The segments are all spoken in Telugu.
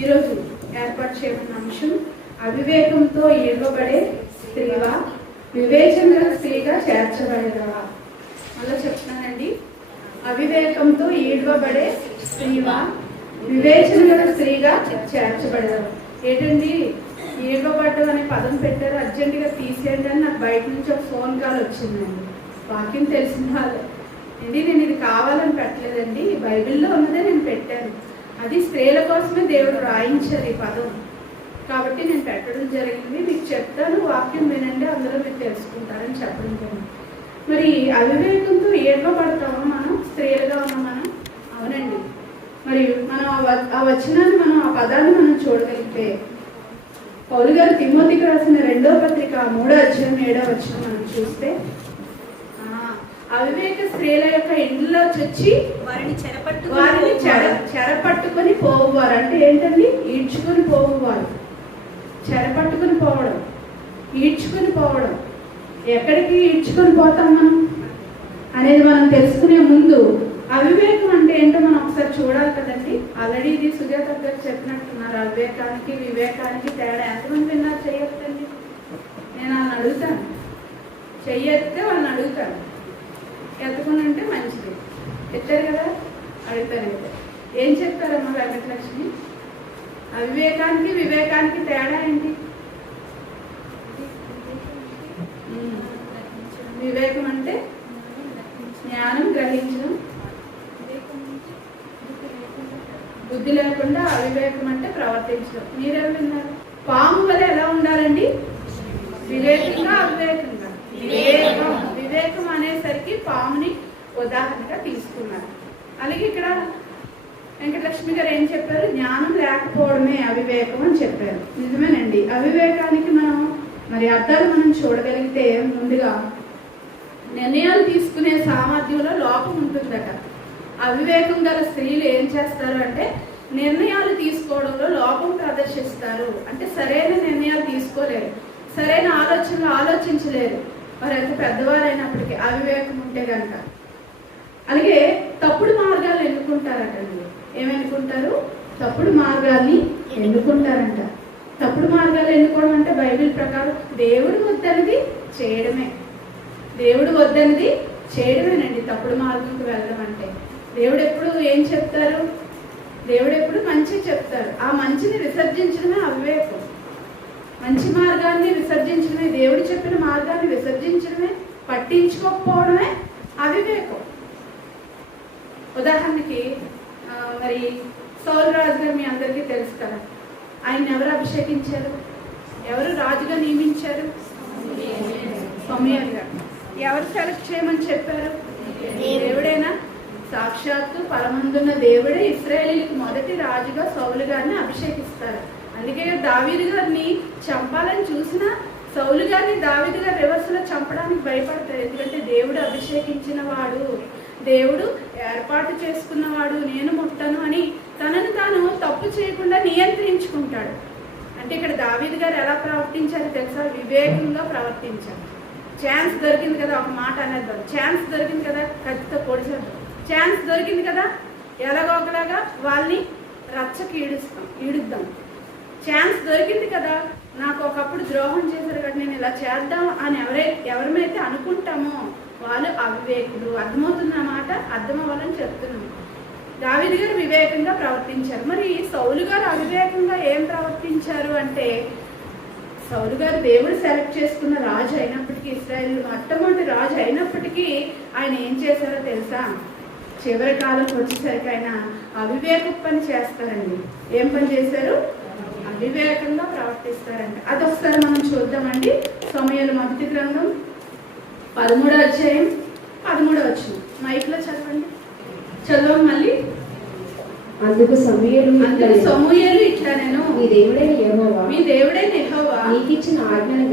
ఈరోజు ఏర్పాటు చేయమన్న అంశం అవివేకంతో ఏడవబడే స్త్రీవా వివేచన గల స్త్రీగా చేర్చబడేదవా. మళ్ళీ చెప్తున్నానండి, అవివేకంతో ఏడవబడే స్త్రీవా వివేచన గల స్త్రీగా చేర్చబడేదవా. ఏంటండి ఏడవబడ్డం అనే పదం పెట్టారు, అర్జెంటుగా తీసేయండి అని నాకు బయట నుంచి ఒక ఫోన్ కాల్ వచ్చిందండి. వాక్యం తెలిసిన వాళ్ళు అండి, నేను ఇది కావాలని పెట్టలేదండి, బైబిల్లో ఉన్నదే నేను పెట్టాను. అది స్త్రీల కోసమే దేవుడు రాయించారు ఈ పదం, కాబట్టి నేను పెట్టడం జరిగింది. మీకు చెప్తాను, వాక్యం వినండి, అందులో మీరు తెలుసుకుంటారని చెప్పడం జరిగింది. మరి అవివేకంతో ఏడవబడతామా మనం, స్త్రీలుగా ఉన్న మనం? అవునండి. మరి మనం ఆ వచనాన్ని ఆ పదాన్ని మనం చూడగలిగితే, పౌలు గారు తిమోతికి రాసిన 2వ పత్రిక 3వ అధ్యాయం 7వ వచనం మనం చూస్తే, అవివేక స్త్రీల యొక్క ఇంట్లో చొచ్చి వారిని చెరపట్టుకొని పోవువారు. అంటే ఏంటండి? ఈడ్చుకొని పోవువారు. చెరపట్టుకుని పోవడం, ఈడ్చుకొని పోవడం. ఎక్కడికి ఈడ్చుకొని పోతాం మనం అనేది మనం తెలుసుకునే ముందు అవివేకం అంటే ఏంటో మనం ఒకసారి చూడాలి కదండి. ఆల్రెడీ ఇది సుజాత గారు చెప్పినట్టున్నారు, అవివేకానికి వివేకానికి తేడా. ఎంతమంది విన్నారు? చెయ్యొద్దండి. నేను వాళ్ళని అడుగుతాను, చెయ్యొస్తే వాళ్ళని అడుగుతాను. ఎత్తకుండా ఉంటే మంచిది. ఎత్తారు కదా, అడుగుతారు. ఏం చెప్తారమ్మా వెంకటలక్ష్మి? అవివేకానికి వివేకానికి తేడా ఏంటి? వివేకం అంటే జ్ఞానం గ్రహించడం, బుద్ధి లేకుండా. అవివేకం అంటే ప్రవర్తించడం. మీరేం విన్నారు? పాము వల్ల ఎలా ఉండాలండి? వివేకంగా, అవివేకంగా. వివేకం అనేసరికి పాముని ఉదాహరణగా తీసుకున్నారు. అలాగే ఇక్కడ వెంకటలక్ష్మి గారు ఏం చెప్పారు? జ్ఞానం లేకపోవడమే అవివేకం అని చెప్పారు. నిజమేనండి. అవివేకానికి మరి అర్థాలు మనం చూడగలిగితే, ముందుగా నిర్ణయాలు తీసుకునే సామర్థ్యంలో లోపం ఉంటుందట. అవివేకం గల స్త్రీలు ఏం చేస్తారు అంటే నిర్ణయాలు తీసుకోవడంలో లోపం ప్రదర్శిస్తారు. అంటే సరైన నిర్ణయాలు తీసుకోలేరు, సరైన ఆలోచనలు ఆలోచించలేరు. మరి ఎంత పెద్దవారైనప్పటికీ అవివేకం ఉంటే కనుక. అలాగే తప్పుడు మార్గాలు ఎన్నుకుంటారటండి. ఏమెన్నుకుంటారు? తప్పుడు మార్గాల్ని ఎన్నుకుంటారంట. తప్పుడు మార్గాలు ఎన్నుకోవడం అంటే బైబిల్ ప్రకారం దేవుడు వద్దన్నది చేయడమే. దేవుడు వద్దన్నది చేయడమేనండి తప్పుడు మార్గంకి వెళ్ళడం అంటే. దేవుడు ఎప్పుడు ఏం చెప్తారు? దేవుడు ఎప్పుడు మంచి చెప్తారు. ఆ మంచిని విసర్జించడమే అవివేకం. మంచి మార్గాన్ని విసర్జించడమే, దేవుడు చెప్పిన మార్గాన్ని విసర్జించడమే, పట్టించుకోకపోవడమే అవివేకం. ఉదాహరణకి మరి సౌలు రాజు గారు మీ అందరికీ తెలుసు కదా. ఆయన ఎవరు అభిషేకించారు? ఎవరు రాజుగా నియమించారు? సమూయేలు గారు. ఎవరు సెలెక్ట్ చేయమని చెప్పారు? దేవుడేనా? సాక్షాత్తు పరమందున్న దేవుడే ఇశ్రాయేలీలకు మొదటి రాజుగా సౌలు గారిని అభిషేకిస్తారు. అందుకే దావీదు గారిని చంపాలని చూసిన సౌలు గారిని దావీదు గారు రివర్స్ లో చంపడానికి భయపడతారు. ఎందుకంటే దేవుడు అభిషేకించిన వాడు, దేవుడు ఏర్పాటు చేసుకున్నవాడు, నేను ముట్టను అని తనను తాను తప్పు చేయకుండా నియంత్రించుకుంటాడు. అంటే ఇక్కడ దావీదు గారు ఎలా ప్రవర్తించారో తెలుసా? వివేకంగా ప్రవర్తించారు. ఛాన్స్ దొరికింది కదా, ఒక మాట అనేద్దాం. ఛాన్స్ దొరికింది కదా, ఖచ్చితంగా పొడిచేద్దాం. ఛాన్స్ దొరికింది కదా, ఎలాగోకలాగా వాళ్ళని రచ్చకి ఈడుద్దాం. ఛాన్స్ దొరికింది కదా, నాకు ఒకప్పుడు ద్రోహం చేశారు కదా, నేను ఇలా చేద్దాం అని ఎవరైతే అనుకుంటామో వాళ్ళు అవివేకులు. అర్థమవుతున్న మాట? అర్థం అవ్వాలని చెప్తున్నాము. దావీదు గారు వివేకంగా ప్రవర్తించారు. మరి సౌలు గారు అవివేకంగా ఏం ప్రవర్తించారు అంటే, సౌలు గారు దేవుడు సెలెక్ట్ చేసుకున్న రాజు అయినప్పటికీ, ఇశ్రాయేలు మొట్టమొదటి రాజు అయినప్పటికీ ఆయన ఏం చేశారో తెలుసా? చివరి కాలం వచ్చేసరికి ఆయన అవివేక పని చేస్తారండి. ఏం పని చేశారు? అవివేకంగా ప్రవర్తిస్తారంట. అదొకసారి మనం చూద్దామండి. సమూయేలు మొదటి గ్రంథం 13వ అధ్యాయం 13వ వచనం. మైక్ లో చదవండి. చదవం మళ్ళీ. అందుకు సమూయేలు ఇట్లా, నేను మీ దేవుడైన యెహోవా మీకిచ్చిన ఆజ్ఞలను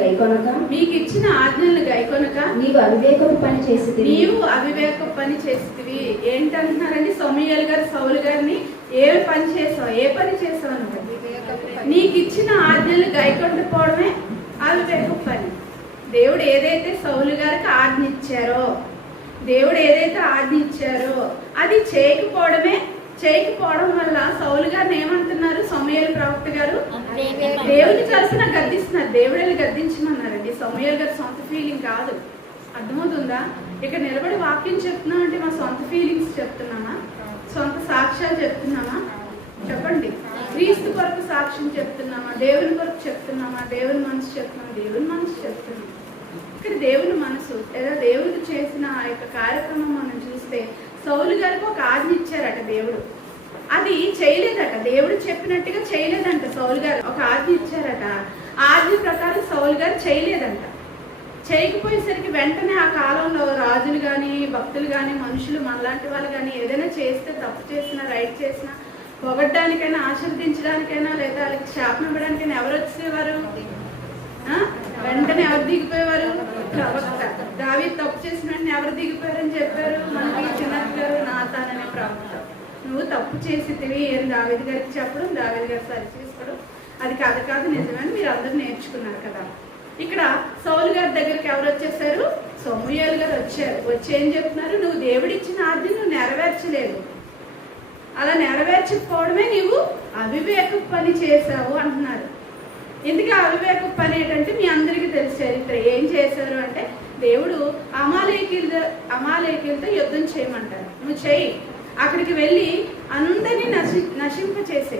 గైకొనక నీవు అవివేకపు పని చేసితివి. ఏంటంటున్నారండి? సమూయేలు గారు సౌలు గారిని ఏ పని చేసావు నువ్వు? నీకు ఇచ్చిన ఆజ్ఞలు గైకొనకపోవడమే అవివేకపు పని. దేవుడు ఏదైతే సౌలు గారికి ఆజ్ఞ ఇచ్చారో, దేవుడు ఏదైతే ఆజ్ఞ ఇచ్చారో అది చేయకపోవడం వల్ల సౌలు గారిని ఏమంటున్నారు? సమూయేలు దేవుని కలిసి నాకు గద్దిస్తున్నారు, దేవుడు గద్దించమన్నారండి. సమూయేలు గారి సొంత ఫీలింగ్ కాదు. అర్థమవుతుందా? ఇక్కడ నిలబడి వాక్యం చెప్తున్నాం అంటే మా సొంత ఫీలింగ్స్ చెప్తున్నామా, సొంత సాక్ష్యాలు చెప్తున్నామా? చెప్పండి. క్రీస్తు కొరకు సాక్ష్యం చెప్తున్నామా, దేవుని కొరకు చెప్తున్నామా, దేవుని మనసు చెప్తున్నామా? దేవుని మనసు చెప్తున్నాం. ఇక్కడ దేవుని మనసు లేదా దేవుడు చేసిన ఆ యొక్క కార్యక్రమం మనం చూస్తే సౌలు గారికి ఒక ఆజ్ఞ ఇచ్చారట దేవుడు. అది చేయలేదట, దేవుడు చెప్పినట్టుగా చేయలేదంట. సౌలు గారు ఒక ఆజ్ఞ ఇచ్చారట, ఆజ్ఞ ప్రకారం సౌలు గారు చేయలేదంట. చేయకపోయేసరికి వెంటనే ఆ కాలంలో రాజులు కానీ భక్తులు కానీ మనుషులు మనలాంటి వాళ్ళు కానీ ఏదైనా చేస్తే, తప్పు చేసినా రైట్ చేసినా, పొగడ్డానికైనా ఆశీర్వదించడానికైనా లేదా వాళ్ళకి శాపం ఇవ్వడానికైనా ఎవరు వచ్చేవారు? వెంటనే ఎవరు దిగిపోయేవారు? ప్రవక్త. దావీదు తప్పు చేసిన వెంటనే ఎవరు దిగిపోయారని చెప్పారు? మనకి చిన్నది గారు నాతాన్ అనే ప్రవక్త. నువ్వు తప్పు చేసితివి ఏం దావీదు గారికి చెప్పడం, దావీదు గారు సరి చేసుకోవడం, అది కాదు నిజమని మీరు అందరూ నేర్చుకున్నారు కదా. ఇక్కడ సౌలు గారి దగ్గరికి ఎవరు వచ్చేసారు? సమూయేలు గారు వచ్చారు. వచ్చి ఏం చెప్తున్నారు? నువ్వు దేవుడిచ్చిన ఆజ్ఞ నువ్వు నెరవేర్చలేదు, అలా నెరవేర్చకపోవడమే నీవు అవివేక పని చేశావు అంటున్నారు. ఎందుకు అవివేక పని ఏంటంటే మీ అందరికీ తెలిసి చరిత్ర. ఏం చేశారు అంటే దేవుడు అమాలేకీలతో యుద్ధం చేయమంటారు. నువ్వు చెయ్యి, అక్కడికి వెళ్ళి అందరినీ నశింప చేసే,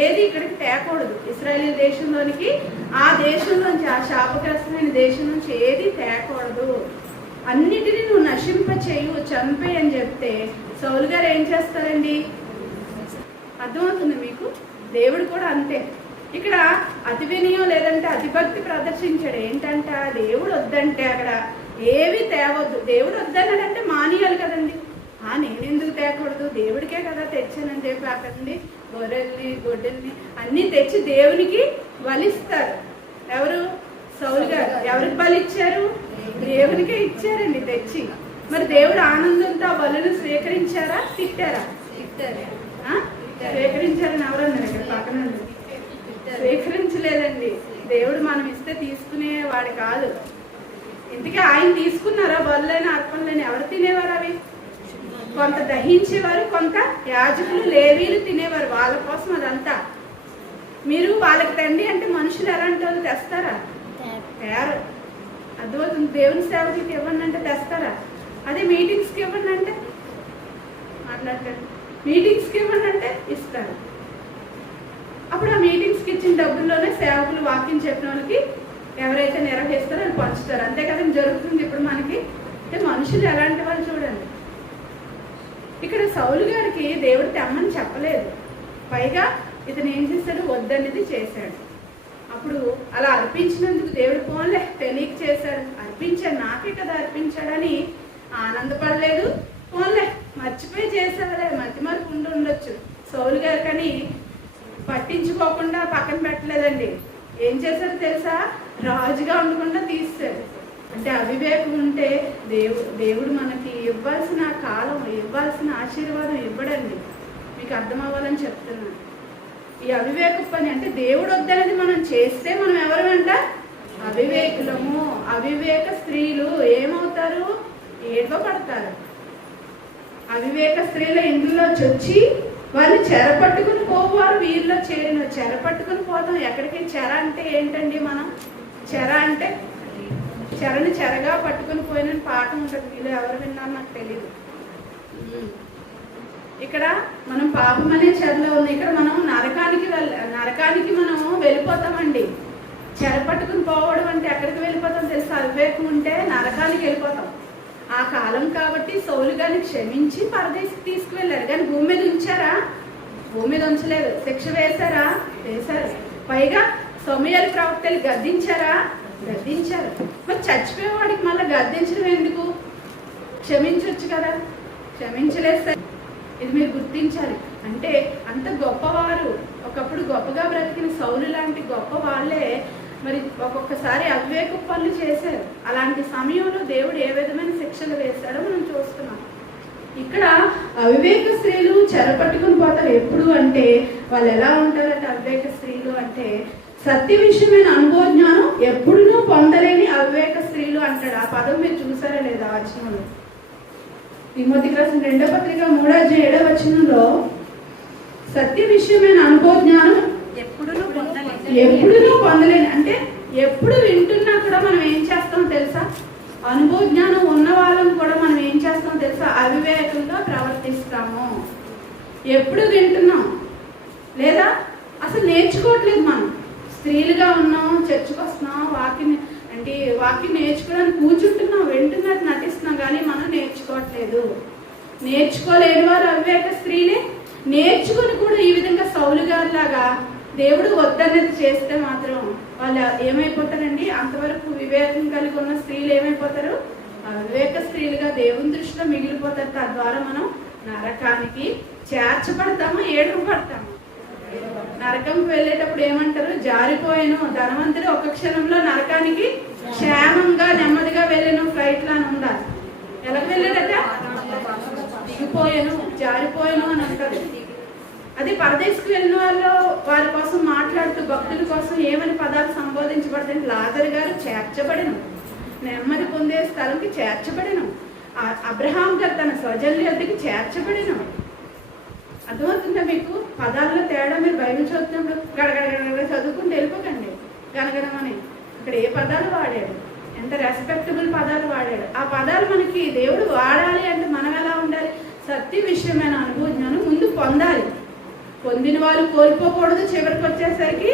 ఏది ఇక్కడికి తేకూడదు. ఇశ్రాయేలు దేశంలోనికి, ఆ దేశంలోంచి, ఆ శాపగ్రస్తమైన దేశం నుంచి ఏది తేకూడదు, అన్నిటినీ నువ్వు నశింప చేయు, చంపే అని చెప్తే సౌలు గారు ఏం చేస్తారండి? అర్థమవుతుంది మీకు? దేవుడు కూడా అంతే. ఇక్కడ అతి వినయం లేదంటే అతిభక్తి ప్రదర్శించాడు. ఏంటంట? దేవుడు వద్దంటే అక్కడ ఏవి తేవద్దు. దేవుడు వద్దన్నాడంటే మానేయాలి కదండి. నేనెందుకు తేకూడదు, దేవుడికే కదా తెచ్చానని చెప్పి అక్కడండి గొర్రెల్ని గొడ్డల్ని అన్ని తెచ్చి దేవునికి బలిస్తారు. ఎవరు? సౌలు గారు. ఎవరికి బలి ఇచ్చారు? దేవునికే ఇచ్చారండి తెచ్చి. మరి దేవుడు ఆనందంతో ఆ బలులు స్వీకరించారా, తిట్టారా? స్వీకరించారని ఎవరన్నారు? ఇక్కడ పక్కన స్వీకరించలేదండి. దేవుడు మనం ఇస్తే తీసుకునేవాడు కాదు. ఇందుకే ఆయన తీసుకున్నారా? బలులైన అర్పణలని ఎవరు తినేవారు? అవి కొంత దహించేవారు, కొంత యాజకులు లేవీలు తినేవారు. వాళ్ళ కోసం అదంతా. మీరు వాళ్ళకి తండి అంటే మనుషులు ఎలాంటి వాళ్ళు తెస్తారా? తయారు. అర్థమవుతుంది? దేవుని సేవకులకి ఇవ్వండి అంటే తెస్తారా? అదే మీటింగ్స్కి ఇవ్వండి అంటే మాట్లాడతారు. మీటింగ్స్కి ఇవ్వండి అంటే ఇస్తారు. అప్పుడు ఆ మీటింగ్స్కి ఇచ్చిన డబ్బుల్లోనే సేవకులు వాక్యం చెప్పిన వాళ్ళకి ఎవరైతే నిర్వహిస్తారో వాళ్ళు పంచుతారు. అంతే కదా జరుగుతుంది ఇప్పుడు మనకి. అంటే మనుషులు ఎలాంటి వాళ్ళు చూడండి. ఇక్కడ సౌలు గారికి దేవుడు తెమ్మని చెప్పలేదు, పైగా ఇతను ఏం చేశాడు? వద్దనేది చేశాడు. అప్పుడు అలా అర్పించినందుకు దేవుడు పోన్లే తెలియక చేశాడు, అర్పించాడు, నాకే కదా అర్పించాడని ఆనందపడలేదు. పోన్లే మర్చిపోయి చేశాడులే, మతిమరుపు ఉండొచ్చు సౌలు గారు, కానీ పట్టించుకోకుండా పక్కన పెట్టలేదండి. ఏం చేశారో తెలుసా? రాజుగా ఉండకుండా తీస్తాడు. అంటే అవివేకం ఉంటే దేవుడు మనకి ఇవ్వాల్సిన కాలం, ఇవ్వాల్సిన ఆశీర్వాదం ఇవ్వడండి. మీకు అర్థం అవ్వాలని చెప్తున్నాను. ఈ అవివేక పని అంటే దేవుడు వద్దనేది మనం చేస్తే మనం ఎవరు అంట? అవివేకులము. అవివేక స్త్రీలు ఏమవుతారు? ఏడవబడతారు. అవివేక స్త్రీల ఇంట్లో చొచ్చి వాళ్ళు చెరపట్టుకుని పోవారు, వీరిలో చేరిన. చెరపట్టుకుని పోతాం ఎక్కడికి? చెర అంటే ఏంటండి? మనం చెర అంటే చెరని చెరగా పట్టుకుని పోయిన పాఠం ఉంటుంది. వీళ్ళు ఎవరు విన్నారు నాకు తెలియదు. ఇక్కడ మనం పాపం అనే చెరలో ఉంది. ఇక్కడ మనం నరకానికి మనం వెళ్ళిపోతామండి. చెరపట్టుకుని పోవడం అంటే ఎక్కడికి వెళ్ళిపోతాం తెలుసా? అవివేకం ఉంటే నరకానికి వెళ్ళిపోతాం. ఆ కాలం కాబట్టి సౌలు గారిని క్షమించి పరదేశికి తీసుకువెళ్ళారు, కానీ భూమి మీద ఉంచారా? భూమి మీద ఉంచలేదు. శిక్ష వేశారా? వేశారు. పైగా సమూయేలు ప్రవక్తలు గద్దించారా? గద్దించారు. మరి చచ్చిపోయేవాడికి మళ్ళీ గద్దించడం ఎందుకు? క్షమించవచ్చు కదా, క్షమించలేదు సార్. ఇది మీరు గుర్తించాలి. అంటే అంత గొప్పవారు, ఒకప్పుడు గొప్పగా బ్రతికిన సౌలు లాంటి గొప్ప వాళ్ళే మరి ఒక్కొక్కసారి అవివేక పనులు చేశారు. అలాంటి సమయంలో దేవుడు ఏ విధమైన శిక్షలు వేశాడో మనం చూస్తున్నాం. ఇక్కడ అవివేక స్త్రీలు చెరపట్టుకుని పోతారు. ఎప్పుడు అంటే వాళ్ళు ఎలా ఉంటారంటే అవివేక స్త్రీలు అంటే సత్య విషయమైన అనుభవ జ్ఞానం ఎప్పుడునూ పొందలేని అవివేక స్త్రీలు అంటాడు. ఆ పదం మీరు చూసారా లేదా వచనంలో? తిమోతికి రాసిన 2వ పత్రిక 3:7 సత్య విషయమైన అనుభవ జ్ఞానం ఎప్పుడు పొందలేని అంటే ఎప్పుడు వింటున్నా కూడా మనం ఏం చేస్తామో తెలుసా? అనుభవ జ్ఞానం ఉన్న వాళ్ళని కూడా మనం ఏం చేస్తామో తెలుసా? అవివేకంగా ప్రవర్తిస్తాము. ఎప్పుడు వింటున్నాం లేదా అసలు నేర్చుకోవట్లేదు. మనం స్త్రీలుగా ఉన్నాం, చర్చకు వస్తున్నాం, వాక్యం నేర్చుకోవడానికి కూర్చుంటున్నాం, వింటున్నట్టు నటిస్తున్నాం, కానీ మనం నేర్చుకోవట్లేదు. నేర్చుకోలేని వారు అవివేక స్త్రీలే. నేర్చుకుని కూడా ఈ విధంగా సౌలు గారి లాగా దేవుడు వద్దన్నది చేస్తే మాత్రం వాళ్ళు ఏమైపోతారండి? అంతవరకు వివేకం కలిగి ఉన్న స్త్రీలు ఏమైపోతారు? అవివేక స్త్రీలుగా దేవుని దృష్టిలో మిగిలిపోతారు. తద్వారా మనం నరకానికి చేర్చబడతాము, ఏడుపడతాము. నరకంకి వెళ్ళేటప్పుడు ఏమంటారు? జారిపోయాను ధనవంతుడు ఒక క్షణంలో నరకానికి క్షేమంగా నెమ్మదిగా వెళ్ళాను ఫ్లైట్ లాని ఉండాలి. ఎలా వెళ్ళాడట? దిగిపోయాను, జారిపోయాను అని అంటారు. అది పరదేశకు వెళ్ళిన వాళ్ళు వారి కోసం మాట్లాడుతూ భక్తుల కోసం ఏమని పదాలు సంబోధించబడతాయి? లాజరు గారు చేర్చబడిన, నెమ్మది పొందే స్థలంకి చేర్చబడిన, అబ్రహాం గారు తన స్వజనుల వద్దకి చేర్చబడిన. అర్థమవుతుందా మీకు పదాల్లో తేడా? మీరు బైబిల్ చదువుతున్నప్పుడు గడగడ చదువుకుంటూ వెళ్ళిపోకండి. గనగనమని ఇక్కడ ఏ పదాలు వాడాడు, ఎంత రెస్పెక్టబుల్ పదాలు వాడాడు. ఆ పదాలు మనకి దేవుడు వాడాలి అంటే మనం ఎలా ఉండాలి? సత్య విషయమైన అనుభవ జ్ఞానం ముందు పొందాలి. పొందిన వాళ్ళు కోల్పోకూడదు. చివరికి వచ్చేసరికి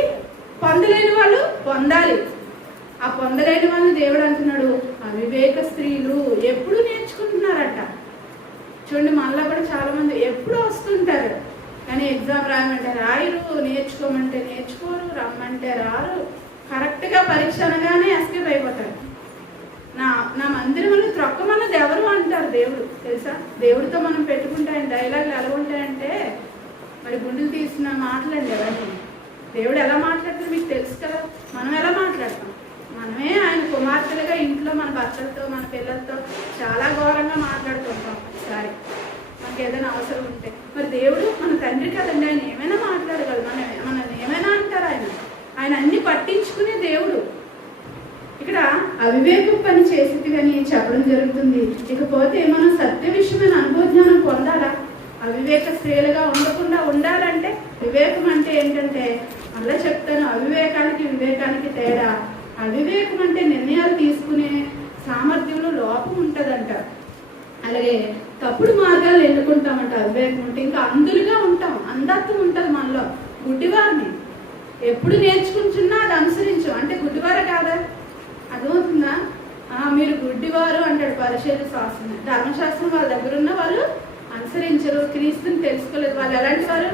పొందలేని వాళ్ళు పొందాలి. ఆ పొందలేని వాళ్ళని దేవుడు అంటున్నాడు అవివేక స్త్రీలు. ఎప్పుడు నేర్చుకుంటున్నారట చూడండి. మళ్ళా కూడా చాలా మంది ఎప్పుడు వస్తుంటారు, కానీ ఎగ్జామ్ రాయమంటే రాయరు, నేర్చుకోమంటే నేర్చుకోరు, రమ్మంటే రారు. కరెక్ట్గా పరీక్ష అనగానే ఎస్కేప్ అయిపోతారు. నా మందిరంలో త్రొక్కమన్నది ఎవరు అంటారు? దేవుడు. తెలుసా? దేవుడితో మనం పెట్టుకుంటే ఆయన డైలాగులు ఎలా ఉంటాయంటే మరి గుండెలు తీసిన మాటలండి. ఎవరికి దేవుడు ఎలా మాట్లాడతారు మీకు తెలుసు కదా. మనం ఎలా మాట్లాడతాం? మనమే ఆయన కుమార్తెలుగా ఇంట్లో మన భర్తలతో మన పిల్లలతో చాలా ఘోరంగా మాట్లాడుతుంటాం. ఒకసారి మనకి ఏదైనా అవసరం ఉంటే. మరి దేవుడు మన తండ్రి కదండి, ఆయన ఏమైనా మాట్లాడగలరు. మనం ఏమైనా అంటారు. ఆయన అన్ని పట్టించుకునే దేవుడు. ఇక్కడ అవివేకం పని చేసేది కానీ చెప్పడం జరుగుతుంది. ఇకపోతే మనం సత్య విషయమైన అనుభవ జ్ఞానం పొందాలా? అవివేక స్త్రీలుగా ఉండకుండా ఉండాలంటే వివేకం అంటే ఏంటంటే అలా చెప్తాను, అవివేకానికి వివేకానికి తేడా. అవివేకం అంటే నిర్ణయాలు తీసుకునే సామర్థ్యంలో లోపం ఉంటుందంట. అలాగే తప్పుడు మార్గాలు ఎన్నుకుంటామంట. అవివేకం ఉంటే ఇంకా అందులుగా ఉంటాం, అంధత్వం ఉంటుంది మనలో. గుడ్డివారిని ఎప్పుడు నేర్చుకుంటున్నా అది అనుసరించు అంటే గుడ్డివారే కాదా? అర్థమవుతుందా? మీరు గుడ్డివారు అంటాడు పరిశీలన శాస్త్రం, ధర్మశాస్త్రం వాళ్ళ దగ్గర ఉన్న వాళ్ళు అనుసరించరు, క్రీస్తుని తెలుసుకోలేదు. వాళ్ళు ఎలాంటి వారు?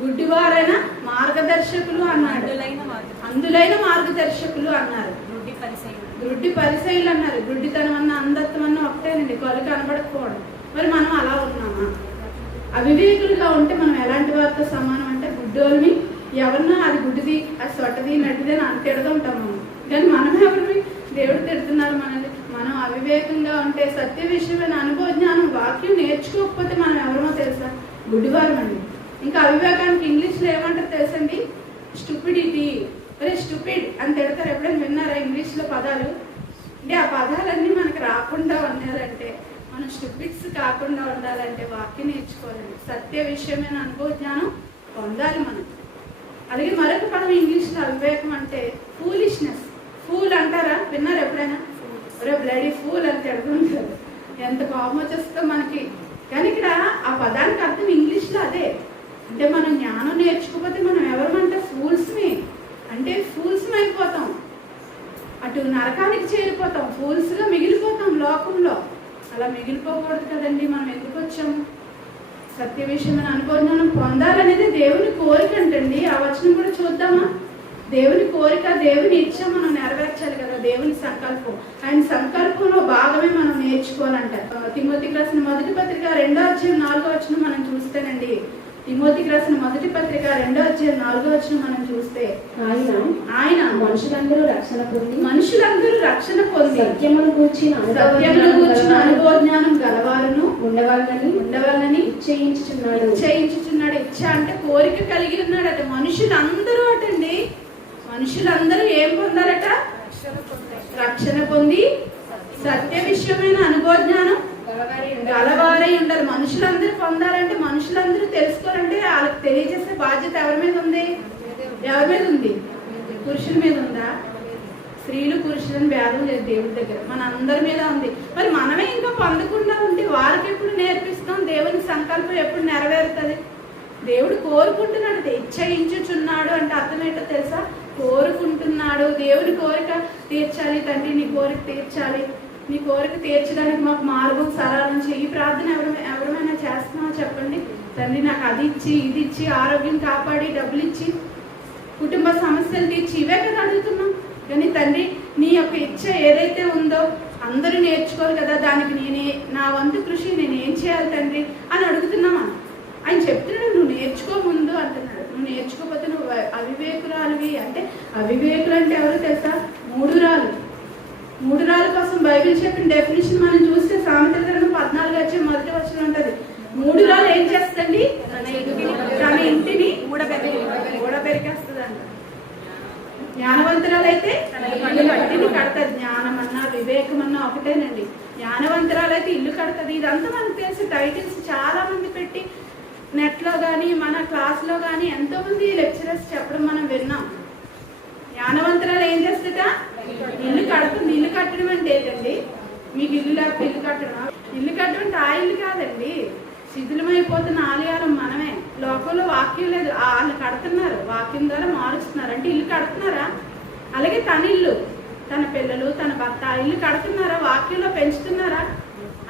గుడ్డివారైన మార్గదర్శకులు అన్నాడు. అందులైన మార్గదర్శకులు అన్నారు. గుడ్డి పరిసయులు అన్నారు. గుడ్డితనం అన్న అంధత్వం అన్న ఒకటేనండి, కళ్ళు కనబడకపోవడం. మరి మనం అలా ఉన్నామా? అవివేకులుగా ఉంటే మనం ఎలాంటి వారితో సమానం అంటే గుడ్డోళ్ళని. ఎవరన్నా అది గుడ్డిది, అది సొట్టది, నడ్డిది అని తిడుతూ ఉంటాం మనం. కానీ మనం ఎవరిని? దేవుడు తిడుతున్నారు మనల్ని. మనం అవివేకంగా ఉంటే సత్య విషయమైన అనుభవ జ్ఞానం వాక్యం నేర్చుకోకపోతే మనం ఎవరమో తెలుసా? గుడ్డివారం అండి. ఇంకా అవివేకానికి ఇంగ్లీష్లో ఏమంటారు తెలుసండి? స్టూపిడిటీ. అరే స్టూపిడ్ అని తిడతారు. ఎప్పుడైనా విన్నారా ఇంగ్లీష్లో పదాలు? అంటే ఆ పదాలన్నీ మనకు రాకుండా ఉండాలంటే, మనం స్టూపిడ్స్ కాకుండా ఉండాలంటే వాక్యం నేర్చుకోవాలండి. సత్య విషయమైన అనుభవ జ్ఞానం పొందాలి మనం. అలాగే మరొక పదం ఇంగ్లీష్లో అవివేకం అంటే ఫూలిష్నెస్. ఫూల్ అంటారా? విన్నారు ఎప్పుడైనా? ఒరే బ్లడీ ఫూల్ అని తిడుతుంటారు. ఎంత కోపం వచ్చేస్తుందో మనకి. కానీ ఇక్కడ ఆ పదానికి అర్థం ఇంగ్లీష్లో అదే. అంటే మనం జ్ఞానం నేర్చుకోకపోతే మనం ఎవరమంటే ఫూల్స్ని. అంటే ఫూల్స్ని అయిపోతాం, అటు నరకానికి చేరిపోతాం, ఫూల్స్గా మిగిలిపోతాం లోకంలో. అలా మిగిలిపోకూడదు కదండి. మనం ఎందుకు వచ్చాము? సత్య విషయమైన అనుభవం పొందాలనేది దేవుని కోరిక అంటండి. ఆ వచనం కూడా చూద్దామా? దేవుని కోరిక, దేవుని ఇచ్చ మనం నెరవేర్చాలి కదా. దేవుని సంకల్పం, ఆయన సంకల్పంలో భాగమే మనం నేర్చుకోవాలంట. తిమోతికి రాసిన మొదటి పత్రిక 2వ అధ్యాయం 4వ వచనం మనం చూస్తేనండి. తిమోతికి రాసిన మొదటి పత్రిక 2వ అధ్యాయం 4వ వచనం మనం చూస్తే ఆయన మనుషులందరూ రక్షణ పొంది సత్యమును కూర్చిన అనుభవ జ్ఞానం గలవారును ఉండవాలని ఇచ్చేయించుచున్నాడు. ఇచ్చ అంటే కోరిక కలిగి ఉన్నాడట. మనుషులందరూ అటండి, మనుషులందరూ ఏం పొందారట? రక్షణ పొంది సత్య విషయమైన అనుభవ జ్ఞానం గలవారై ఉండాలి. మనుషులందరూ పొందాలంటే, మనుషులందరూ తెలుసుకోవాలంటే వాళ్ళకి తెలియజేసే బాధ్యత ఎవరి మీద ఉంది? పురుషుల మీద ఉందా? స్త్రీలు పురుషులను భేదం లేదు దేవుడి దగ్గర, మన అందరి మీద ఉంది. మరి మనమే ఇంకా పొందకుండా ఉంటే వారికి ఎప్పుడు నేర్పిస్తాం? దేవుని సంకల్పం ఎప్పుడు నెరవేరుతుంది? దేవుడు కోరుకుంటున్నాడు, ఇచ్చయించుచున్నాడు అంటే అర్థం ఏంటో తెలుసా? కోరుకుంటున్నాడు. దేవుని కోరిక తీర్చాలి తండ్రి, నీ కోరిక తీర్చాలి, నీ కోరిక తీర్చడానికి మాకు మార్గం సరళం చెయ్యి. ప్రార్థన ఎవరైనా చేస్తున్నామో చెప్పండి. తండ్రి నాకు అది ఇచ్చి ఇది ఇచ్చి ఆరోగ్యం కాపాడి డబ్బులు ఇచ్చి కుటుంబ సమస్యలు తీర్చి ఇవే కదా అడుగుతున్నాం. కానీ తండ్రి నీ యొక్క ఇచ్చ ఏదైతే ఉందో అందరూ నేర్చుకోవాలి కదా, దానికి నా వంతు కృషి నేను ఏం చేయాలి తండ్రి అని అడుగుతున్నామా? ఆయన చెప్తున్నాడు నువ్వు నేర్చుకో ముందు అంటున్నాడు. నువ్వు నేర్చుకోకపోతే నువ్వు అవివేకురాలివి అంటే, అవివేకులు అంటే ఎవరో తెలుసా? మూడు రాళ్ళ కోసం బైబిల్ చెప్పిన డెఫినేషన్ మనం చూస్తే సామెతల గ్రంథం 14 వచ్చే మొదటి వచనం ఉంటది. 3 రాళ్ళు ఏం చేస్తండి? తన ఇంటిని ఊడబెరికేస్తుందంట. జ్ఞానవంతురాలైతే ఇల్లు కడతది. జ్ఞానం అన్నా వివేకం అన్నా ఒకటేనండి. జ్ఞానవంతురాలైతే ఇల్లు కడతది. ఇదంతా మనకు తెలిసి టైటిల్స్ చాలా మంది పెట్టి నెట్లో కానీ మన క్లాస్లో కానీ ఎంతో మంది లెక్చరర్స్ చెప్పడం మనం విన్నాం. జ్ఞానవంతురాలు ఏం చేస్తుంట? ఇల్లు కడుతుంది. ఇల్లు కట్టడం అంటే ఏంటండి? మీకు ఇల్లు లేకపోతే ఇల్లు కట్టడం? ఇల్లు కట్టడం అంటే ఆ ఇల్లు కాదండి, శిథిలమైపోతున్న ఆలయాలు మనమే. లోకంలో వాక్యం లేదు, వాళ్ళు కడుతున్నారు, వాక్యం ద్వారా మారుస్తున్నారు. అంటే ఇల్లు కడుతున్నారా? అలాగే తన ఇల్లు, తన పిల్లలు, తన భర్త ఇల్లు కడుతున్నారా? వాక్యంలో పెంచుతున్నారా?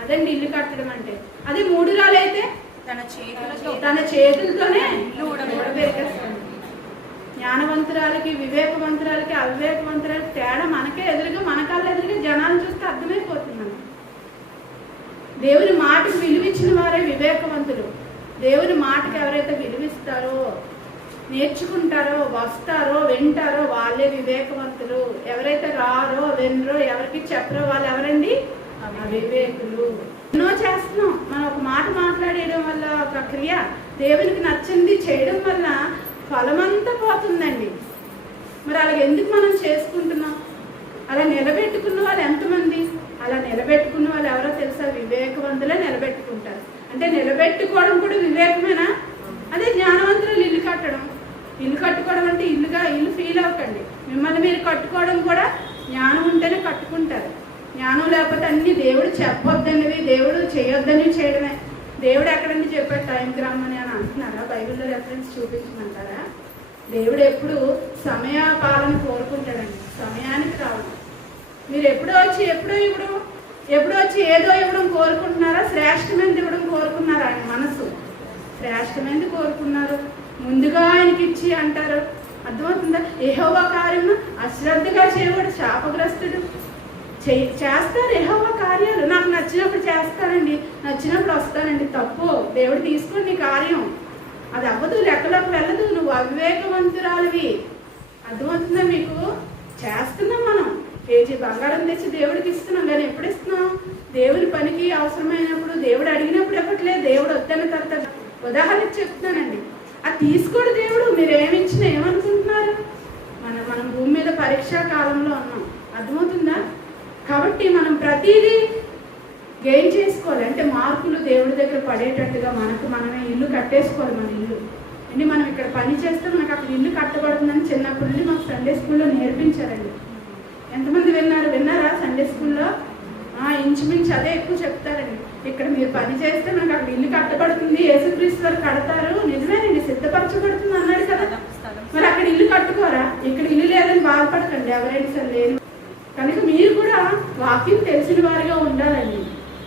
అదండి ఇల్లు కట్టడం అంటే. అదే 3 రాళ్ళు అయితే తన చేతులతోనే ఊడబెరికేస్తుంది. జ్ఞానవంతురాలకి వివేకవంతురాలకి అవివేకవంతురాలకి తేడా మనకే ఎదురుగా, మన కళ్ళ ఎదురుగా జనాలు చూస్తే అర్థమైపోతున్నాను. దేవుని మాటకు విలువిచ్చిన వారే వివేకవంతులు. దేవుని మాటకు ఎవరైతే విలువిస్తారో, నేర్చుకుంటారో, వస్తారో, వింటారో వాళ్ళే వివేకవంతులు. ఎవరైతే రారో, వినరో, ఎవరికి చెప్పరో వాళ్ళు ఎవరండి? అవివేకులు. ఎన్నో చేస్తున్నాం మనం. ఒక మాట మాట్లాడేయడం వల్ల, ఒక క్రియ దేవునికి నచ్చింది చేయడం వల్ల ఫలమంతా పోతుందండి. మరి అలాగే ఎందుకు మనం చేసుకుంటున్నాం? అలా నిలబెట్టుకున్న వాళ్ళు ఎంతమంది? అలా నిలబెట్టుకున్న వాళ్ళు ఎవరో తెలుసా? వివేకవంతులే నిలబెట్టుకుంటారు. అంటే నిలబెట్టుకోవడం కూడా వివేకమేనా? అదే జ్ఞానవంతులు ఇల్లు కట్టడం. ఇల్లు కట్టుకోవడం అంటే ఇల్లు ఫీల్ అవ్వకండి. మిమ్మల్ని మీరు కట్టుకోవడం కూడా జ్ఞానం ఉంటేనే కట్టుకుంటారు. జ్ఞానం లేకపోతే అన్ని దేవుడు చెప్పొద్దనివి, దేవుడు చేయొద్దని చేయడమే. దేవుడు ఎక్కడండి చెప్పాడు టైంకి రమ్మని అని అంటున్నారా? బైబిల్లో రెఫరెన్స్ చూపించమంటారా? దేవుడు ఎప్పుడు సమయ పాలన కోరుకుంటాడండి, సమయానికి రావడం. మీరు ఎప్పుడో వచ్చి ఏదో ఇవ్వడం కోరుకుంటున్నారా? శ్రేష్టమైనది ఇవ్వడం కోరుకున్నారా? ఆయన మనసు శ్రేష్టమైనది కోరుకున్నారు. ముందుగా ఆయనకి ఇచ్చి అంటారు. అర్థమవుతుందా? యెహోవా కార్యము అశ్రద్ధగా చేయవాడు శాపగ్రస్తుడు. చేస్తారు యెహోవా కార్యాలు. నాకు నచ్చినప్పుడు చేస్తానండి, నచ్చినప్పుడు వస్తానండి. తప్పు. దేవుడు తీసుకోండి నీ కార్యం, అది అవ్వదు, లెక్కలోకి వెళ్ళదు. నువ్వు అవివేకవంతురాలివి. అర్థమవుతుందా మీకు? చేస్తున్నాం మనం. కేజీ బంగారం తెచ్చి దేవుడికి ఇస్తున్నాం, కానీ ఎప్పుడు ఇస్తున్నాం? దేవుని పనికి అవసరమైనప్పుడు, దేవుడు అడిగినప్పుడు ఇవ్వట్లేదు. దేవుడు వద్దన్న తర్వాత ఉదాహరణకు చెప్తున్నానండి, అది తీసుకోడు దేవుడు. మీరు ఏమిచ్చినా ఏమనుకుంటున్నారు? మనం భూమి మీద పరీక్షా కాలంలో ఉన్నాం. అర్థమవుతుందా? కాబట్టి మనం ప్రతిదీ గెయిన్ చేసుకోవాలి. అంటే మార్కులు దేవుడి దగ్గర పడేటట్టుగా మనమే ఇల్లు కట్టేసుకోవాలి. మన ఇల్లు అంటే మనం ఇక్కడ పని చేస్తే మనకు అక్కడ ఇల్లు కట్టబడుతుందని చిన్నప్పటి నుండి మాకు సండే స్కూల్లో నేర్పించారండి. ఎంతమంది విన్నారా సండే స్కూల్లో? ఇంచుమించు అదే ఎక్కువ చెప్తారండి. ఇక్కడ మీరు పని చేస్తే మనకు అక్కడ ఇల్లు కట్టబడుతుంది, యేసుక్రీస్తు వారు కడతారు. నిజమేనండి, సిద్ధపరచబడుతుంది అన్నాడు కదా. మరి అక్కడ ఇల్లు కట్టుకోరా? ఇక్కడ ఇల్లు లేదని బాధపడకండి, ఎవరైనా సరే లేదు. కనుక మీరు కూడా వాక్యం తెలిసిన వారిగా ఉండాలండి.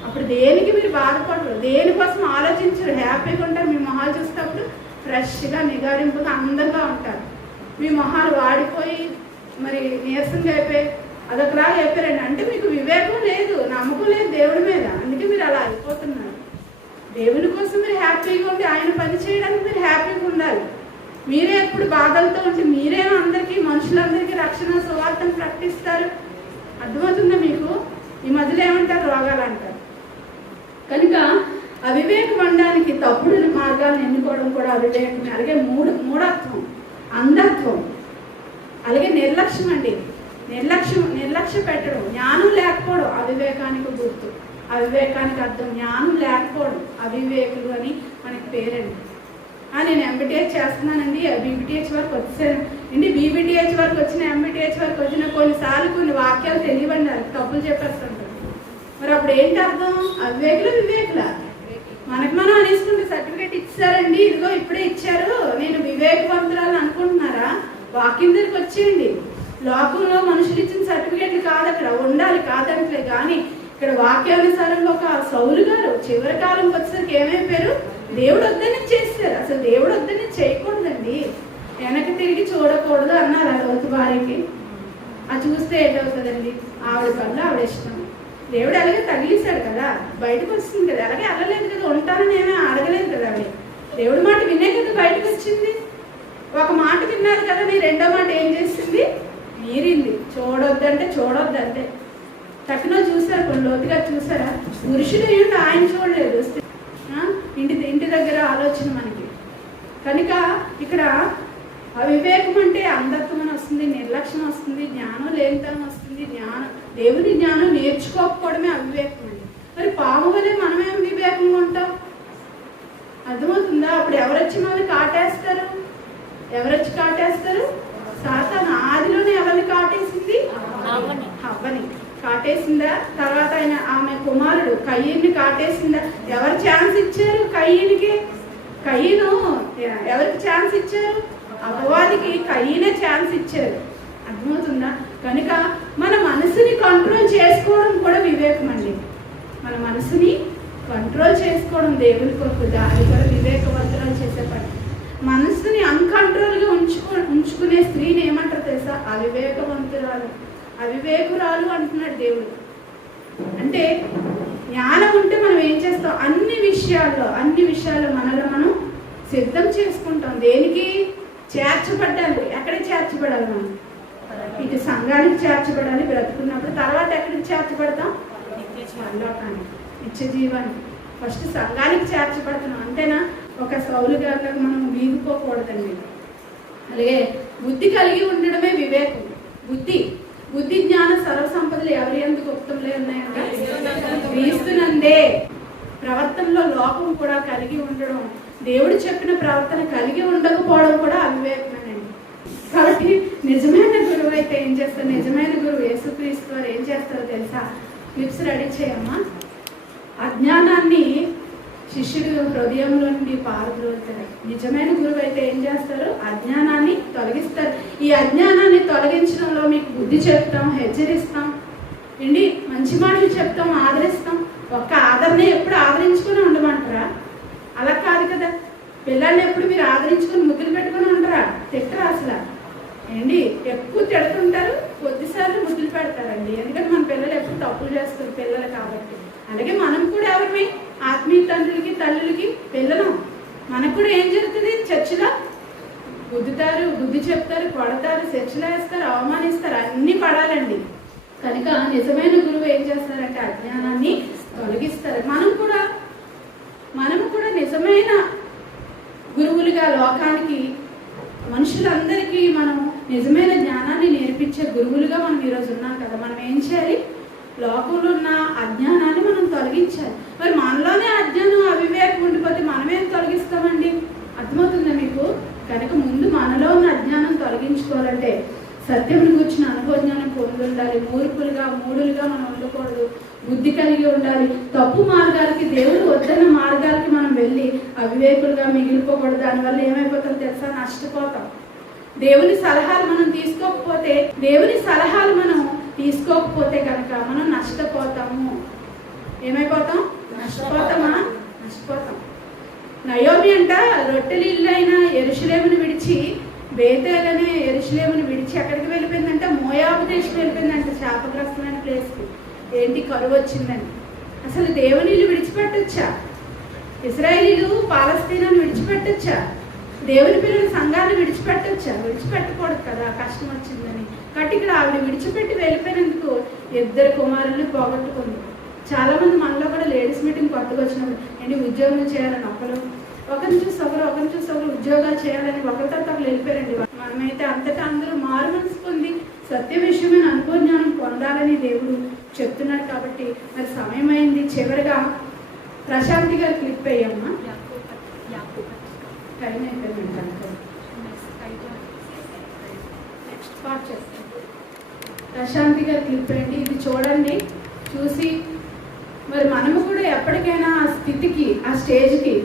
అప్పుడు దేనికి మీరు బాధపడరు, దేనికోసం ఆలోచించరు, హ్యాపీగా ఉంటారు. మీ మొహాలు చూసేటప్పుడు ఫ్రెష్గా నిగారింపుగా అందంగా ఉంటారు. మీ మొహాలు వాడిపోయి మరి నీరసంగా అయిపోయి అదొకలాగా అయిపోయారండి అంటే మీకు వివేకం లేదు, నమ్మకం లేదు దేవుడి మీద. అందుకే మీరు అలా అయిపోతున్నారు. దేవుని కోసం మీరు హ్యాపీగా ఉండి ఆయన పని చేయడానికి మీరు హ్యాపీగా ఉండాలి. మీరే ఎప్పుడు బాధలతో ఉంటే మీరేమో అందరికీ, మనుషులందరికీ రక్షణ సువార్తను ప్రకటిస్తారు. అర్థమవుతుందా మీకు? ఈ మధ్యలో ఏమంటారు? రోగాలు అంటారు. కనుక అవివేకం అనడానికి తప్పుడు మార్గాలను ఎన్నుకోవడం కూడా అవివేకమే. అలాగే మూఢత్వం, అంధత్వం, అలాగే నిర్లక్ష్యం అండి. నిర్లక్ష్య పెట్టడం, జ్ఞానం లేకపోవడం అవివేకానికి గుర్తు. అవివేకానికి అర్థం జ్ఞానం లేకపోవడం. అవివేకులు అని మనకి పేరండి. నేను ఎంబీటీహెచ్ చేస్తున్నానండి, బీబీటీహెచ్ వరకు వచ్చాను అండి. ఈబిటిహెచ్ వరకు వచ్చిన ఎంబిటిహెచ్ వరకు వచ్చిన కొన్నిసార్లు కొన్ని వాక్యాలు తెలియవండి, అది తప్పులు చెప్పేస్తుంటారు. మరి అప్పుడు ఏంటి అర్థం? అవివేకుల వివేకుల మనకు మనం అనేసుకుంటే సర్టిఫికేట్ ఇచ్చారండి, ఇదిగో ఇప్పుడే ఇచ్చారు, నేను వివేకవంతురాలు అనుకుంటున్నారా? వాక్యం దగ్గరికి వచ్చేయండి. లోకంలో మనుషులు ఇచ్చిన సర్టిఫికేట్లు కాదు, అక్కడ ఉండాలి కాదంటే. కానీ ఇక్కడ వాక్యానుసారంగా ఒక సౌలు గారు చివరి కాలంకి వచ్చేసరికి ఏమైపోయారు? దేవుడు వద్దని చేశారు. అసలు దేవుడు వద్దని చేయకూడదండి, వెనక్కి తిరిగి చూడకూడదు అన్నారు ఆ రోజు భార్యకి. అది చూస్తే ఏంటవుతుందండి? ఆవిడ కల్లా ఆవిడ ఇష్టం. దేవుడు అలాగే తగిలిస్తాడు కదా, బయటకు వస్తుంది కదా, అలాగే అల్లలేదు కదా, ఉంటానని ఏమీ అడగలేదు కదా ఆవిడ. దేవుడి మాట వినే కదా బయటకు వచ్చింది. ఒక మాట విన్నారు కదా, నీ రెండో మాట ఏం చేసింది? మీరింది. చూడొద్దంటే చూడొద్దంటే తక్కువ చూసారు, కొన్ని లోతుగా చూసారా? పురుషుడు ఏంటి ఆయన చూడలేదు, ఇంటి దగ్గర ఆలోచన మనకి. కనుక ఇక్కడ అవివేకం అంటే అంధత్వం అని వస్తుంది, నిర్లక్ష్యం వస్తుంది, జ్ఞానం లేనితనం వస్తుంది. దేవుని జ్ఞానం నేర్చుకోకపోవడమే అవివేకం అండి. మరి పాము వలె మనమేం వివేకంగా ఉంటాం? అర్థమవుతుందా? అప్పుడు ఎవరొచ్చి మనల్ని కాటేస్తారు? ఎవరొచ్చి కాటేస్తారు? సాతాను. ఆదిలోనే ఎవరిని కాటేసింది? హవ్వని కాటేసిందా? తర్వాత ఆమె కుమారుడు కయ్యని కాటేసిందా? ఎవరు ఛాన్స్ ఇచ్చారు కయ్యనికి? కయ్యను ఎవరికి ఛాన్స్ ఇచ్చారు? అపవాదికి కయ్యనే ఛాన్స్ ఇచ్చారు. అర్థమవుతుందా? కనుక మన మనసుని కంట్రోల్ చేసుకోవడం కూడా వివేకం అండి. మన మనసుని కంట్రోల్ చేసుకోవడం దేవుని కొరకు, దాని కూడా వివేకవంతురాలు చేసే పని. మనసుని అన్కంట్రోల్గా ఉంచుకునే స్త్రీని ఏమంటారు తెలుసా? అవివేకవంతురాలు, అవివేకురాలు అంటున్నాడు దేవుడు. అంటే జ్ఞానం ఉంటే మనం ఏం చేస్తాం? అన్ని విషయాల్లో మనలో మనం సిద్ధం చేసుకుంటాం. దేనికి? చేర్చబడ్డాలి. ఎక్కడికి చేర్చబడాలి? మనం ఇటు సంఘానికి చేర్చబడాలి బ్రతుకున్నప్పుడు. తర్వాత ఎక్కడికి చేర్చబడతాం? పరలోకానికి, నిత్య జీవానికి. ఫస్ట్ సంఘానికి చేర్చబడుతున్నాం, అంతేనా? ఒక సౌలు గారిలో మనం వీగిపోకూడదండి. అలాగే బుద్ధి కలిగి ఉండడమే వివేకం. బుద్ధి జ్ఞాన సర్వ సంపదలు ఎవరి ఎందుకు గుప్తంలో ఉన్నాయంటే క్రీస్తునందే. ప్రవర్తనలో లోపం కూడా కలిగి ఉండడం, దేవుడు చెప్పిన ప్రవర్తన కలిగి ఉండకపోవడం కూడా అవివేకమేనండి. కాబట్టి నిజమైన గురువు అయితే ఏం చేస్తారు? నిజమైన గురువు యేసుక్రీస్తు వారు ఏం చేస్తారో తెలుసా? క్లిప్స్ రెడీ చేయమ్మా. అజ్ఞానాన్ని శిష్యుడు హృదయంలో నుండి పారద్రోలుతారు. నిజమైన గురువు అయితే ఏం చేస్తారు? అజ్ఞానాన్ని తొలగిస్తారు. ఈ అజ్ఞానాన్ని తొలగించడంలో మీకు బుద్ధి చెప్తాం, హెచ్చరిస్తాం, ఏంటి మంచి మాటలు చెప్తాం, ఆదరిస్తాం. ఒక్క ఆదరణ ఎప్పుడు ఆదరించుకుని ఉండమంటారా? అలా కాదు కదా. పిల్లల్ని ఎప్పుడు మీరు ఆదరించుకుని ముద్దులు పెట్టుకుని ఉంటారా? తిట్టరా అసలు? ఏంటి ఎక్కువ తిడుతుంటారు, కొద్దిసార్లు ముద్దులు పెడతారండి. ఎందుకంటే మన పిల్లలు ఎప్పుడు తప్పులు చేస్తారు, పిల్లలు కాబట్టి. అలాగే మనం కూడా ఎవరిమి? ఆత్మీయ తండ్రులకి తల్లులకి పిల్లలు. మనకు కూడా ఏం జరుగుతుంది? చర్చిలో గుద్దుతారు, బుద్ధి చెప్తారు, కొడతారు, చర్చిలో వేస్తారు, అవమానిస్తారు, అన్ని పడాలండి. కనుక నిజమైన గురువు ఏం చేస్తారంటే అజ్ఞానాన్ని తొలగిస్తారు. మనం కూడా నిజమైన గురువులుగా లోకానికి, మనుషులందరికీ మనం నిజమైన జ్ఞానాన్ని నేర్పించే గురువులుగా మనం ఈరోజు ఉన్నాం కదా. మనం ఏం చేయాలి? లోకంలో ఉన్న అజ్ఞానాన్ని మనం తొలగించాలి. మరి మనలోనే అజ్ఞానం, అవివేకం ఉండిపోతే మనమేం తొలగిస్తామండి? అర్థమవుతుందా మీకు? కనుక ముందు మనలో ఉన్న అజ్ఞానం తొలగించుకోవాలంటే సత్యముని కూర్చున్న అనుభవజ్ఞానం పొంది ఉండాలి. మూడులుగా మనం ఉండకూడదు. బుద్ధి కలిగి ఉండాలి. తప్పు మార్గాలకి, దేవుడు వద్దన్న మార్గాలకి మనం వెళ్ళి అవివేకులుగా మిగిలిపోకూడదు. దానివల్ల ఏమైపోతాం తెలుసా? నష్టపోతాం. దేవుని సలహాలు మనం తీసుకోకపోతే కనుక మనం నష్టపోతాము. ఏమైపోతాం? నష్టపోతాం. నయోమి అంట రొట్టెలు ఇల్లు అయిన యెరూషలేమును విడిచి, బేతేల్ అనే యెరూషలేమును విడిచి ఎక్కడికి వెళ్ళిపోయిందంటే మోయాబు దేశం వెళ్ళిపోయిందంట, శాపగ్రస్తమైన ప్లేస్కి. ఏంటి? కరువు వచ్చిందని. అసలు దేవుని ఇల్లు విడిచిపెట్టొచ్చా? ఇశ్రాయేలీలు పాలస్తీనాను విడిచిపెట్టొచ్చా? దేవుని పిల్లల సంఘాన్ని విడిచిపెట్టొచ్చా? విడిచిపెట్టకూడదు కదా, కష్టం వచ్చిందని. కాబట్టి ఇక్కడ ఆవిడ విడిచిపెట్టి వెళ్ళిపోయినందుకు 2 కుమారులను పోగొట్టుకుంది. చాలా మంది మనలో కూడా లేడీస్ మీటింగ్ కొత్తగా వచ్చినప్పుడు ఏంటి ఉద్యోగం చేయాలని ఒకరిని చూసి ఒకరు ఉద్యోగాలు చేయాలని ఒకరితో ఒకరు వెళ్ళిపోయారండి. మనమైతే అంతటా అందరూ మారు మనసు పొంది సత్య విషయమైన అనుభవజ్ఞానం పొందాలని దేవుడు చెప్తున్నాడు. కాబట్టి మరి సమయం అయింది. చివరిగా ప్రశాంతి గారు క్లిప్ అయ్యమ్మా. టైం అయిపోయింది. పార్ట్ చెప్తాను. ప్రశాంతిగా క్లిప్పండి, ఇది చూడండి. చూసి మరి మనము కూడా ఎప్పటికైనా ఆ స్థితికి, ఆ స్టేజ్కి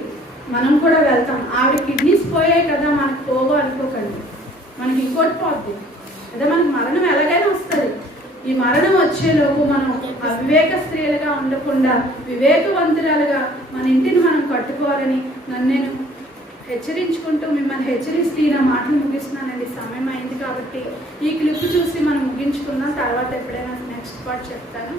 మనం కూడా వెళ్తాం. ఆవిడ కిడ్నీస్ పోయాయి కదా, మనకు పోవు అనుకోకండి, మనకి ఇంకోటి పోద్ది. అదే మనకి మరణం ఎలాగైనా వస్తుంది. ఈ మరణం వచ్చేలోపు మనం అవివేక స్త్రీలుగా ఉండకుండా వివేకవంతురాలుగా మన ఇంటిని మనం కట్టుకోవాలని నేను హెచ్చరించుకుంటూ మిమ్మల్ని హెచ్చరిస్తూ నా మాటలు ముగిస్తున్నానండి. సమయం అయింది కాబట్టి ఈ క్లిప్ చూసి మనం ముగించుకుందాం. తర్వాత ఎప్పుడైనా నెక్స్ట్ పార్ట్ చెప్తాను.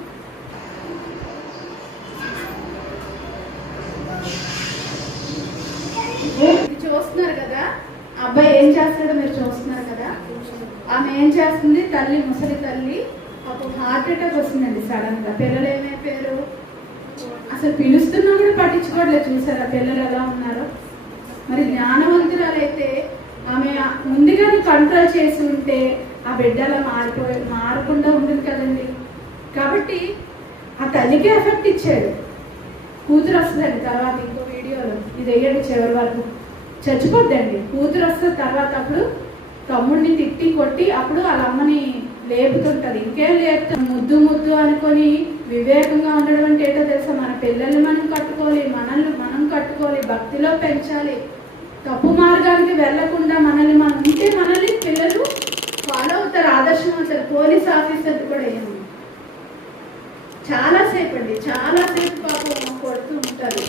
ఇది చూస్తున్నారు కదా, అబ్బాయి ఏం చేస్తాడో మీరు చూస్తున్నారు కదా. ఆమె ఏం చేస్తుంది, తల్లి, ముసలి తల్లి, అప్పుడు హార్ట్ అటాక్ వస్తుందండి సడన్ గా. పిల్లలు ఏమైపోయారు, అసలు పిలుస్తున్నా కూడా పట్టించుకోవట్లేదు. చూసారా పిల్లలు ఎలా ఉన్నారో. మరి జ్ఞానవంతురాలైతే ఆమె ముందుగానే కంట్రోల్ చేసి ఉంటే ఆ బిడ్డ అలా మారకుండా ఉంటుంది కదండి. కాబట్టి ఆ తల్లికి ఎఫెక్ట్ ఇచ్చాడు. కూతురు వస్తుందండి తర్వాత ఇంకో వీడియోలో, ఇది వేయండి చివరి వరకు. చచ్చిపోద్దండి కూతురు వస్తుంది తర్వాత. అప్పుడు తమ్ముడిని తిట్టి కొట్టి అప్పుడు వాళ్ళ అమ్మని లేపుతుంటది. ఇంకేం లేపుతుంది, ముద్దు ముద్దు అనుకొని వివేకంగా ఉండడం అంటే ఏంటో తెలుసా? మన పిల్లల్ని మనం కట్టుకోవాలి, మనల్ని మనం కట్టుకోవాలి, భక్తిలో పెంచాలి, తప్పు మార్గానికి వెళ్లకుండా మనల్ని మనం ఉంటే మనల్ని పిల్లలు ఫాలో అవుతారు, ఆదర్శం అవుతారు. పోలీస్ ఆఫీసర్ కూడా ఏమి చాలాసేపు అండి, చాలాసేపు పాపం కొడుతూ ఉంటారు.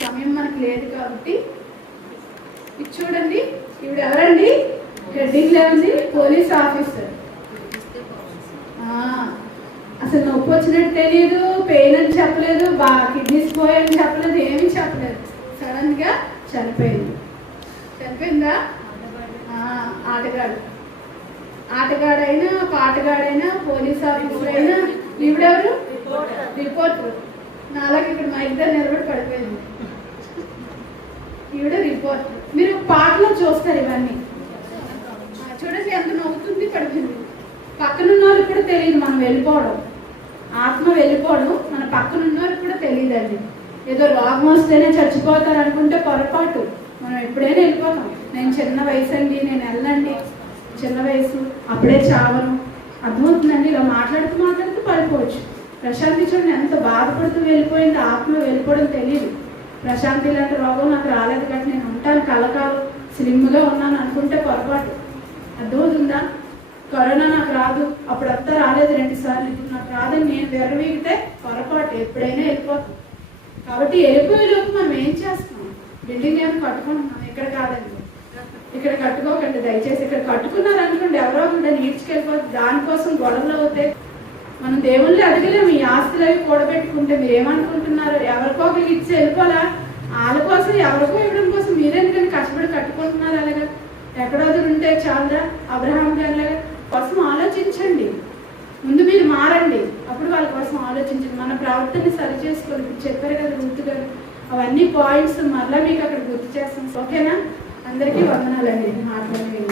సమయం మనకు లేదు కాబట్టి ఇది చూడండి. ఇవిడ ఎవరండి, హెడ్డింగ్ లో ఉంది పోలీస్ ఆఫీసర్. అసలు నొప్పి వచ్చినట్టు తెలియదు, పెయిన్ అని చెప్పలేదు, కిడ్నీస్ పోయాయని చెప్పలేదు, ఏమీ చెప్పలేదు. సడన్ గా చనిపోయింది. చనిపోయిందా? ఆటగాడైనా పాటగాడైనా పోలీస్ ఆఫీసర్ అయినా ఈవిడెవరు, రిపోర్టర్. నాలాగే ఇక్కడ మా ఇద్దరు నిలబడి పడిపోయింది. ఈవిడ రిపోర్టర్. మీరు పాటలో చూస్తారు ఇవన్నీ. చూడండి ఎంత నవ్వుతుంది, పడిపోయింది. పక్కనున్న వాళ్ళకి కూడా తెలియదు మనం వెళ్ళిపోవడం, ఆత్మ వెళ్ళిపోవడం మన పక్కనున్న వాళ్ళకి కూడా తెలియదండి. ఏదో రోగం వస్తేనే చచ్చిపోతారు అనుకుంటే పొరపాటు. మనం ఎప్పుడైనా వెళ్ళిపోతాం. నేను చిన్న వయసు అండి, నేను వెళ్ళండి, చిన్న వయసు, అప్పుడే చావను. అర్థమవుతుందండి. ఇలా మాట్లాడుతూ పడిపోవచ్చు. ప్రశాంతి చూడండి ఎంత బాధపడుతూ వెళ్ళిపోయింది. ఆత్మ వెళ్ళిపోవడం తెలియదు. ప్రశాంతి లాంటి రోగం నాకు రాలేదు కాబట్టి నేను ఉంటాను కలకాలం, స్లిమ్గా ఉన్నాను అనుకుంటే పొరపాటు. అర్థమవుతుందా? కరోనా నాకు రాదు, అప్పుడంతా రాలేదు 2 సార్లు, ఇప్పుడు నాకు రాదని నేను విర్రవీగితే పొరపాటు. ఎప్పుడైనా వెళ్ళిపోతాం. కాబట్టి వెళ్ళిపోయేలోపు మనం ఏం చేస్తాం? బిల్డింగ్ ఏమైనా కట్టుకుంటున్నాం. ఇక్కడ కాదండి, ఇక్కడ కట్టుకోకండి దయచేసి. ఇక్కడ కట్టుకున్నారు అనుకోండి, ఎవరో ఒకటి ఈడ్చుకెళ్ళిపోతుంది. దానికోసం గొడవలు అవుతాయి. మనం దేవుళ్ళు అడగలేము. ఈ ఆస్తులు అవి కూడబెట్టుకుంటే మీరు ఏమనుకుంటున్నారు? ఎవరికో ఒకరికి ఇచ్చి వెళ్ళిపోలా? వాళ్ళ కోసం ఎవరికో ఇవ్వడం కోసం మీరెందుకని కష్టపడి కట్టుకుంటున్నారు? అలాగా ఎక్కడో ఉంటే చాలదా? అబ్రహాం గారి కోసం ఆలోచించండి. ముందు మీరు మారండి, అప్పుడు వాళ్ళ కోసం ఆలోచించండి. మన ప్రవర్తనని సరి చేసుకోండి. చెప్పారు కదా గుర్తు గారు, అవన్నీ పాయింట్స్ మరలా మీకు అక్కడ గుర్తు చేస్తాం. ఓకేనా? అందరికీ వందనాలండి. మాట్లాడండి.